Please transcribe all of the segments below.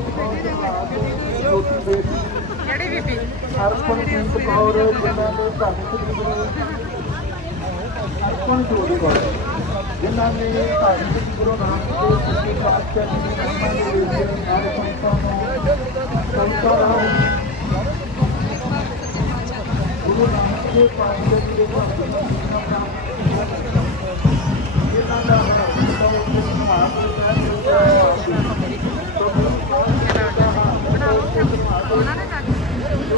ਬਹੁਤ ਬਹੁਤ ਧੰਨਵਾਦ ਛੋਟੀ ਬੇਟੀ ਕਿਹੜੀ ਬੀਬੀ ਅਰਪਨਜੀਤ ਕੌਰ ਜਿਨ੍ਹਾਂ ਦੇ ਧੰਨ ਸ੍ਰੀ ਗੁਰੂ ਅਰਪਨ ਜੋੜੀ ਵਾਲੇ ਜਿਨ੍ਹਾਂ ਨੇ ਧੰਨ ਸ੍ਰੀ ਗੁਰੂ ਨਾਨਕ ਦੇਵ ਜੀ ਪਾਤਸ਼ਾਹ ਜੀ ਦੀ ਮਹਿਮਾ ਦੇ ਵਿੱਚ ਹਰ ਸੰਤਾਂ ਨੂੰ ਸੰਤਾਂ ਨੂੰ ਗੁਰੂ ਨਾਨਕ ਦੇਵ ਪਾਤਸ਼ਾਹ ਜੀ ਦੇ ਭਗਤ ਨੂੰ ਜਿਨ੍ਹਾਂ ਦਾ ਬਹੁਤ ਬਹੁਤ ਧੰਨਵਾਦ ਜਾ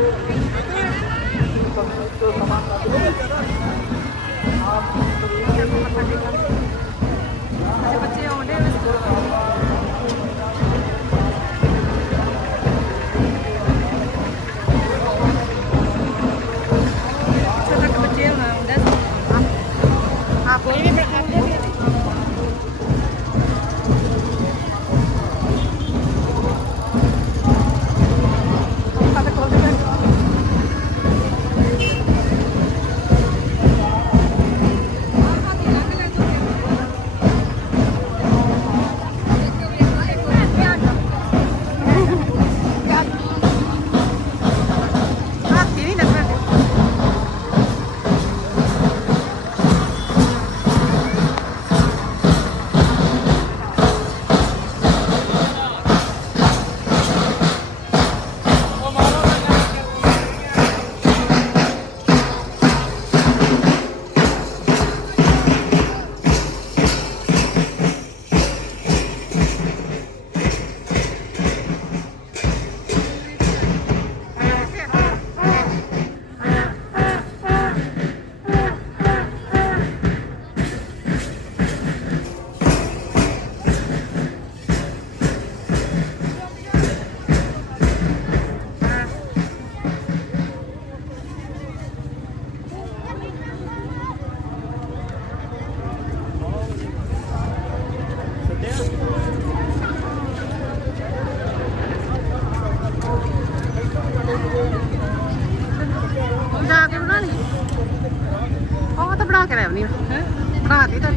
ਬਣਾ ਕੇ ਲੈ ਆਉਣੀ ਹੈ। ਬਣਾ ਦੀ ਤਾਂ।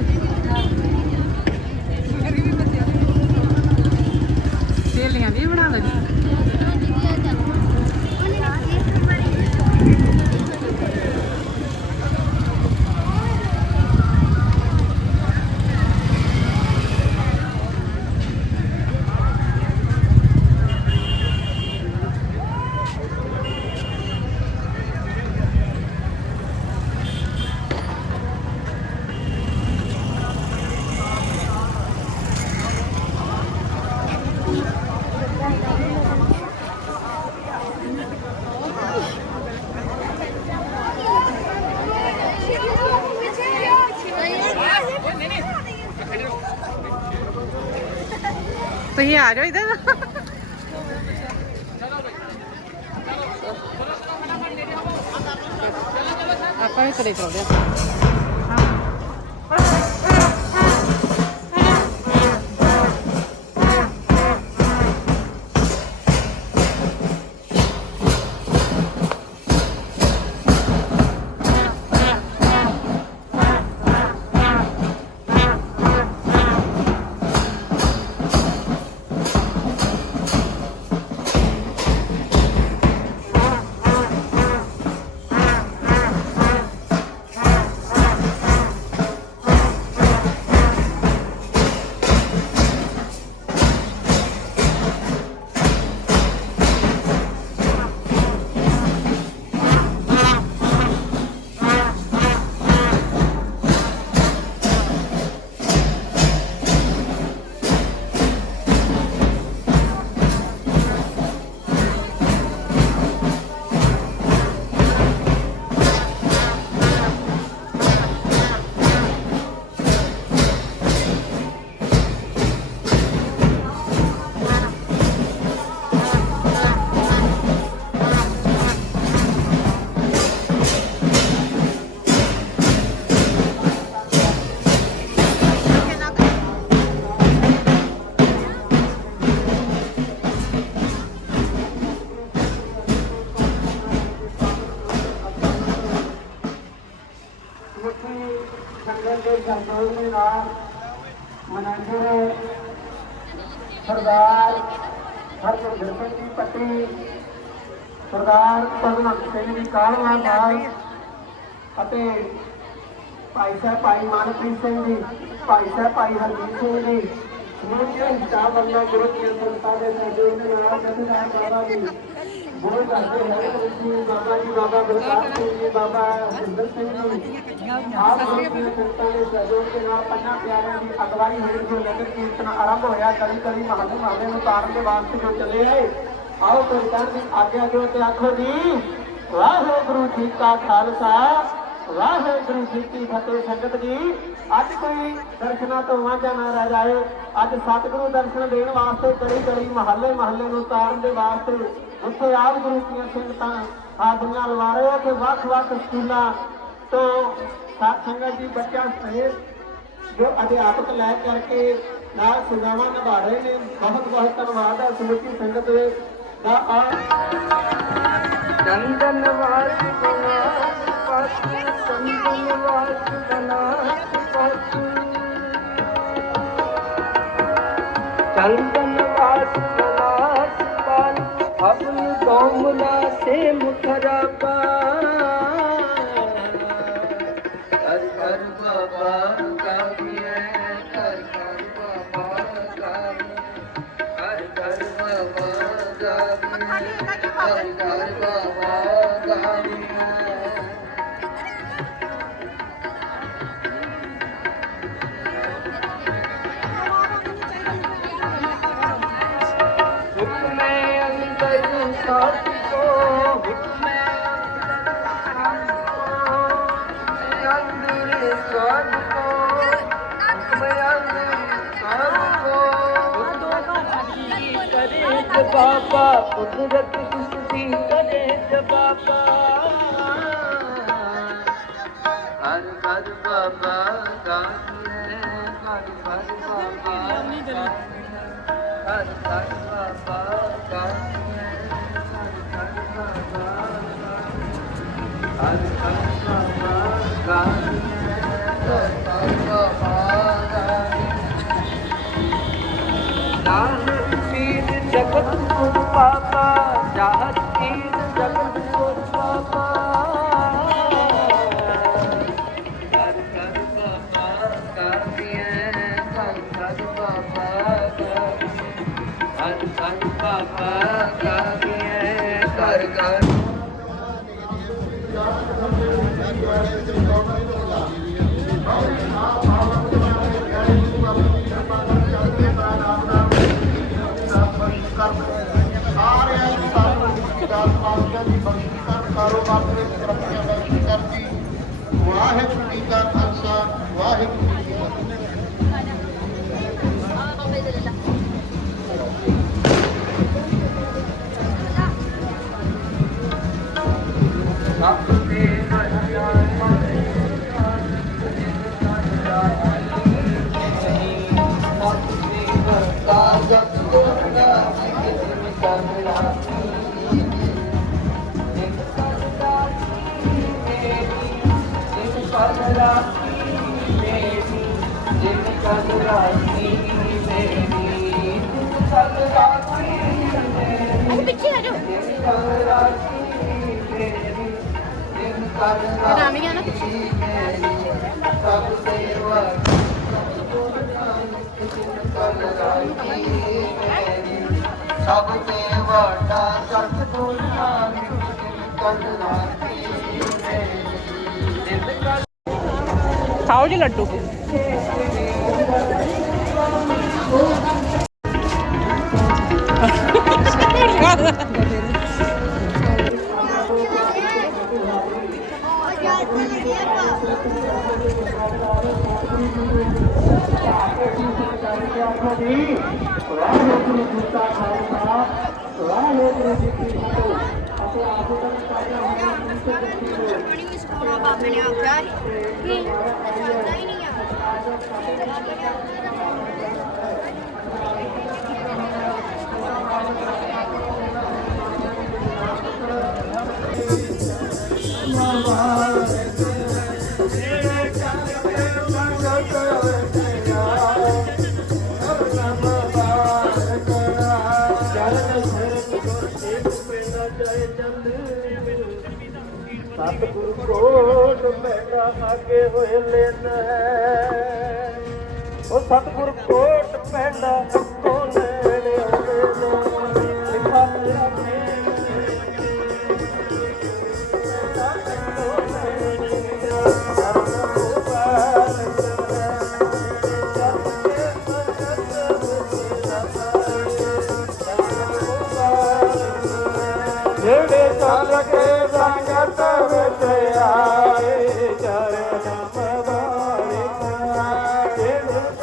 ਸੇਲੀਆਂ ਦੀ ਬਣਾ ਲਓ ਜੀ ਤੁਸੀਂ ਆ ਜਾਓ ਇਧਰ ਆਪਾਂ ਵੀ ਕਰੇ ਚੱਲਦੇ ਆ। ਮੁੱਠੀ ਦੇ ਨਾਲ ਮੈਨੇਜਰ ਸਰਦਾਰ ਹਰਜਿੰਦਰ ਸਿੰਘ ਜੀ ਪੱਟੀ, ਸਰਦਾਰ ਭਗਵੰਤ ਸਿੰਘ ਜੀ ਕਾਲਵਾ ਨਾਲ ਅਤੇ ਭਾਈ ਸਾਹਿਬ ਭਾਈ ਮਨਪ੍ਰੀਤ ਸਿੰਘ ਜੀ ਭਾਈ ਸਾਹਿਬ ਭਾਈ ਹਰਜੀਤ ਸਿੰਘ ਜੀ ਸਮੂਹ ਸਟਾਫ ਵੱਲੋਂ ਗੁਰੂ ਕੀ ਸੰਸਥਾ ਦੇ ਸਹਿਯੋਗ ਨਾਲ ਜਥੇਦਾਰ ਬਾਬਾ ਜੀ ਗੁਰੂ ਕਰਦੇ ਹੈ ਜੀ ਬਾਬਾ ਜੀ ਬਾਬਾ ਗੁਰਦਾਸ ਸਿੰਘ ਜੀ ਬਾਬਾ ਹਰਿੰਦਰ ਸਿੰਘ ਜੀ ਆਪ ਗੁਰੂ ਕੀ ਸੰਸਥਾ ਦੇ ਸਹਿਯੋਗ ਦੇ ਨਾਲ ਪੰਨਾ ਪਿਆਰਿਆਂ ਦੀ ਅਗਵਾਈ ਹੇਠ ਜੋ ਨਗਰ ਕੀਰਤਨ ਆਰੰਭ ਹੋਇਆ ਕਲੀ ਕਲੀ ਮਹਾਦੇ ਮਹਾਦੇ ਨੂੰ ਤਾਰਨ ਦੇ ਵਾਸਤੇ ਜੋ ਚੱਲੇ ਆਏ ਆਓ ਗੁਰਦਾਸ ਦੀ ਆਗਿਆ ਦਿਓ ਤੇ ਆਖੋ ਜੀ ਵਾਹਿਗੁਰੂ ਜੀ ਕਾ ਖਾਲਸਾ ਵਾਹਿਗੁਰੂ ਜੀ ਕੀ ਫਤਿਹ ਸੰਗਤ ਜੀ ਅੱਜ ਕੋਈ ਦਰਸ਼ਨਾਂ ਤੋਂ ਵਾਂਝਾ ਨਾ ਰਹਿ ਜਾਏ ਅੱਜ ਸਤਿਗੁਰੂ ਦਰਸ਼ਨ ਦੇਣ ਵਾਸਤੇ ਕੜੀ ਕੜੀ ਮਹੱਲੇ ਮਹੱਲੇ ਨੂੰ ਤਾਰਨ ਦੇ ਵਾਸਤੇ ਉੱਥੇ ਆਪ ਗੁਰੂ ਦੀਆਂ ਸੰਗਤਾਂ ਹਾਜ਼ਰੀਆਂ ਲਵਾ ਰਹੇ ਆ ਤੇ ਵੱਖ-ਵੱਖ ਸਕੂਲਾਂ ਤੋਂ ਸਾਧ ਸੰਗਤ ਜੀ ਬੱਚਾ ਸਹਿਤ ਜੋ ਅਧਿਆਪਕ ਲੈ ਕਰਕੇ ਨਾਲ ਸੇਵਾਵਾਂ ਨਿਭਾ ਰਹੇ ਨੇ, ਬਹੁਤ ਬਹੁਤ ਧੰਨਵਾਦ ਹੈ ਸਮੁੱਚੀ ਸੰਗਤ ਦੇ ਦਾ ਆ ਚੰਦਨ ਵਾਸ ਬਨਾਸ ਪਤ ਚੰਦਨ ਵਾਸ ਬਨਾਸ ਪਤ ਚੰਦਨ ਪਤ ਅਬਨ ਕੌਮਲਾ ਸੇ ਮੁਖਰਾ ਪਾ ਕਰ ਕਰ ਬਾਬਾ ਕਾਮਿਐ ਕਰ ਕਰ ਬਾਬਾ ਕਾਮਿਐ ਕਰ ਕਰ ਬਾਬਾ ਕਾਮਿਐ ਕਰ ਕਰ ਬਾਬਾ ਬਾਬਾ ਕੁਦਰਤ ਕਿਸ ਕਰੇ ਤੇ ਬਾਬਾ। ਹਰ ਹਰ ਬਾਬਾ ਗਾਏ ਹਰ ਹਰ ਬਾਬਾ ਗਾਏ ਹਰ ਹਰ ਬਾਬਾ ਗਾਏ ਹਰ ਹਰ ਬਾਬਾ ਹਰ ਹਰ ਬਾਬਾ ਗਾਏ ਹਰ ਹਰ ਬਾਬਾ ਨਾਨਕ ਪੀਰ ਜਗਤ ਪਾਪਾ ਜਾਹਤ ਪੀਰ ਜਗਤ ਗੁਰ ਪਾਪਾ। ਕਰ ਕਰ ਬਾਬਾ ਕਾਮਿਐ ਕਰ ਕਰ ਬਾਬਾ ਕਾਮਿਐ ਹਰ ਹਰ ਬਾਬਾ ਕਾਮਿਐ ਕਰ ਕਰ ਦਾਸ ਦੀ ਬਖਸ਼ਿਸ਼ ਕਰ ਕਾਰੋਬਾਰ ਦੇ ਵਿੱਚ ਤਰੱਕੀਆਂ ਬਖਸ਼ਿਸ਼ ਕਰਦੀ ਵਾਹਿਗੁਰੂ ਜੀ ਕਾ ਖਾਲਸਾ, ਵਾਹਿਗੁਰੂ ਜੀ ਕੀ ਫਤਿਹ। ਰਾਮੀਆਂ ਨਾ ਪਿੱਛੇ ਸਭ ਸੇਵਾ ਸਭ ਤੇ ਵੱਡਾ ਸਤਿਗੁਰ ਨਾਨਕ ਜਿਨ ਰਾਖੀ ਜਿਨ ਜੀ ਲੱਡੂ। যদি রাজনীতি চিন্তা সংস্থা রাজনীতি চিন্তা Thank you. ਸਤਿਗੁਰ ਕੋਟ ਪੈਂਦਾ ਆਗੇ ਹੋਏ ਲੈਣ ਉਹ ਸਤਿਗੁਰ ਕੋਟ ਪੈਂਦਾ ਕੋ ਲੈਣ ਆਉਂਦੇ ਨੇ।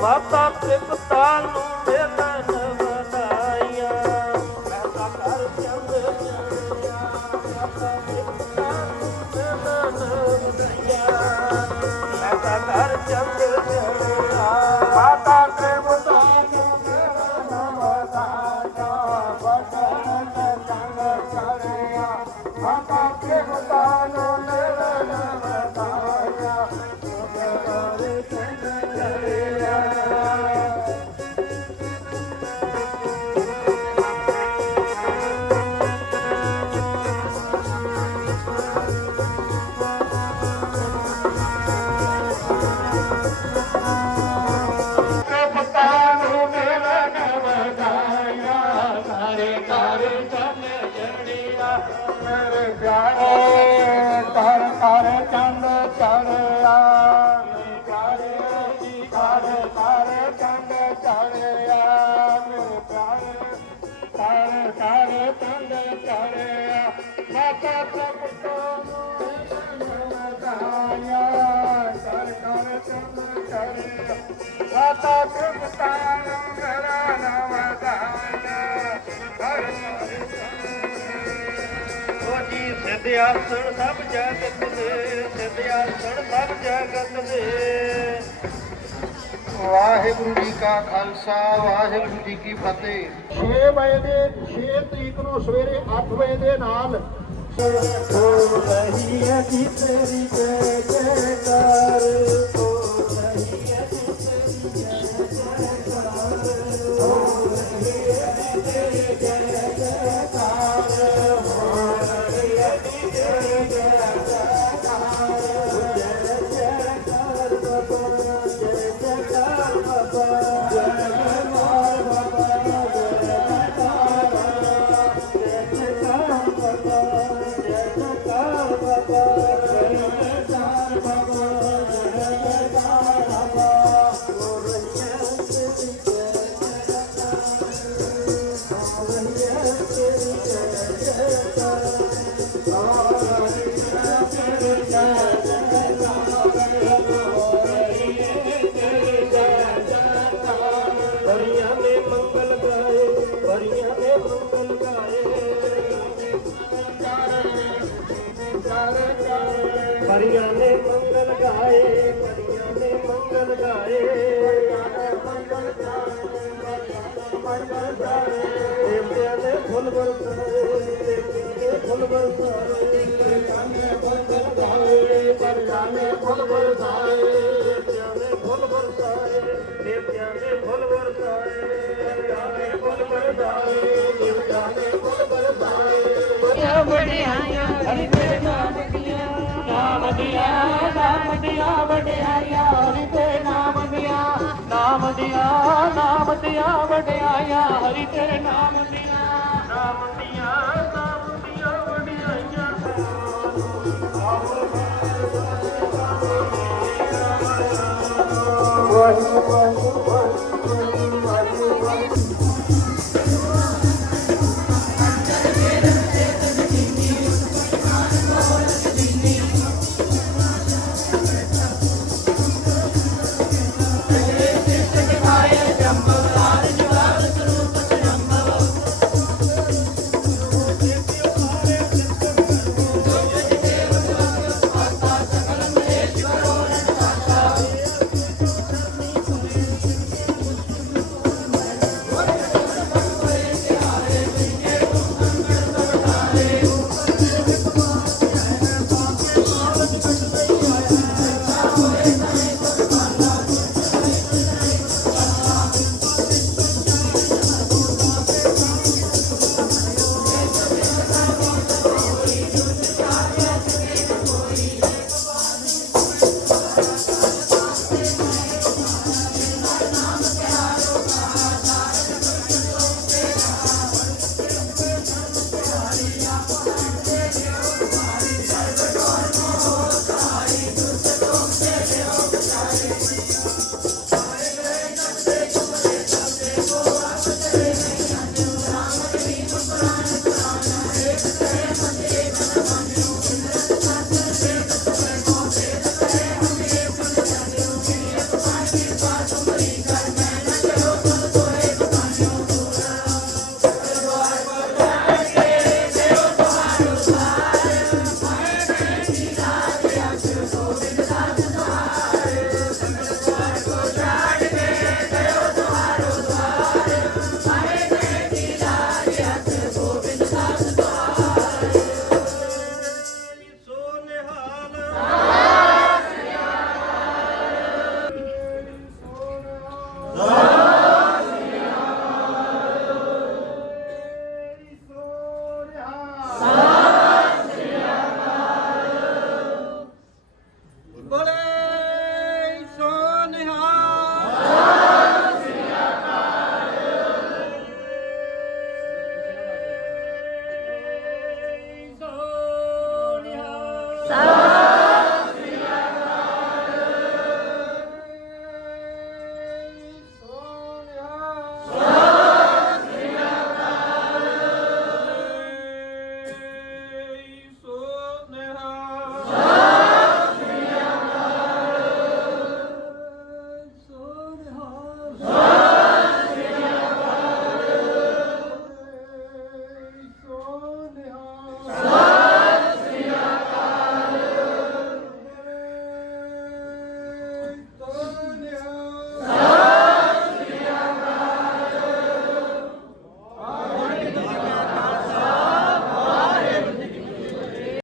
ਮਾਤਾ ਪਿਤਾ ਨੂੰ ਮਿਲਨ ਵਧਾਈਆਂ ਐਸਾ ਕਰ ਚੰਦ ਚੜਿਆ ਮਾਤਾ ਪਿਤਾ ਨੂੰ ਮਿਲਨ ਵਧਾਈਆਂ ਐਸਾ ਕਰ ਚੰਦ ਜੀ ਸਿਧਿਆਸਣ ਸਭ ਜਗਤ ਦੇ ਸਿਧਿਆਸਣ ਸਭ ਜਗਤ ਦੇ। ਵਾਹਿਗੁਰੂ ਜੀ ਕਾ ਖਾਲਸਾ ਵਾਹਿਗੁਰੂ ਜੀ ਕੀ ਫਤਿਹ। 6 ਵਜੇ ਦੇ 6 ਤਰੀਕ ਨੂੰ ਸਵੇਰੇ 8 ਵਜੇ ਦੇ ਨਾਲ ਰਹੀ ਹੈ ਜੀ ਤੇਰੀ ਜੈ ਜੈਕਾਰ। ਵਡਿਆਈਆਂ ਹਰੀ ਤੇ ਨਾਮ ਦੀਆਂ ਨਾਮ ਦੀਆਂ ਨਾਮ ਦੀਆਂ ਵਡਿਆਈਆਂ ਹਰੀ ਤੇ ਨਾਮ ਦੀਆਂ ਨਾਮ ਦੀਆਂ ਨਾਮ ਦੀਆਂ ਵਡਿਆਈਆਂ ਹਰੀ ਤੇ ਨਾਮ ਦੀਆਂ ਨਾਮ ਦੀਆਂ ਨਾਮ ਦੀਆਂ ਵਡਿਆਈਆਂ ਵਾਹਿਗੁਰੂ ਵਾਹਿਗੁਰੂ।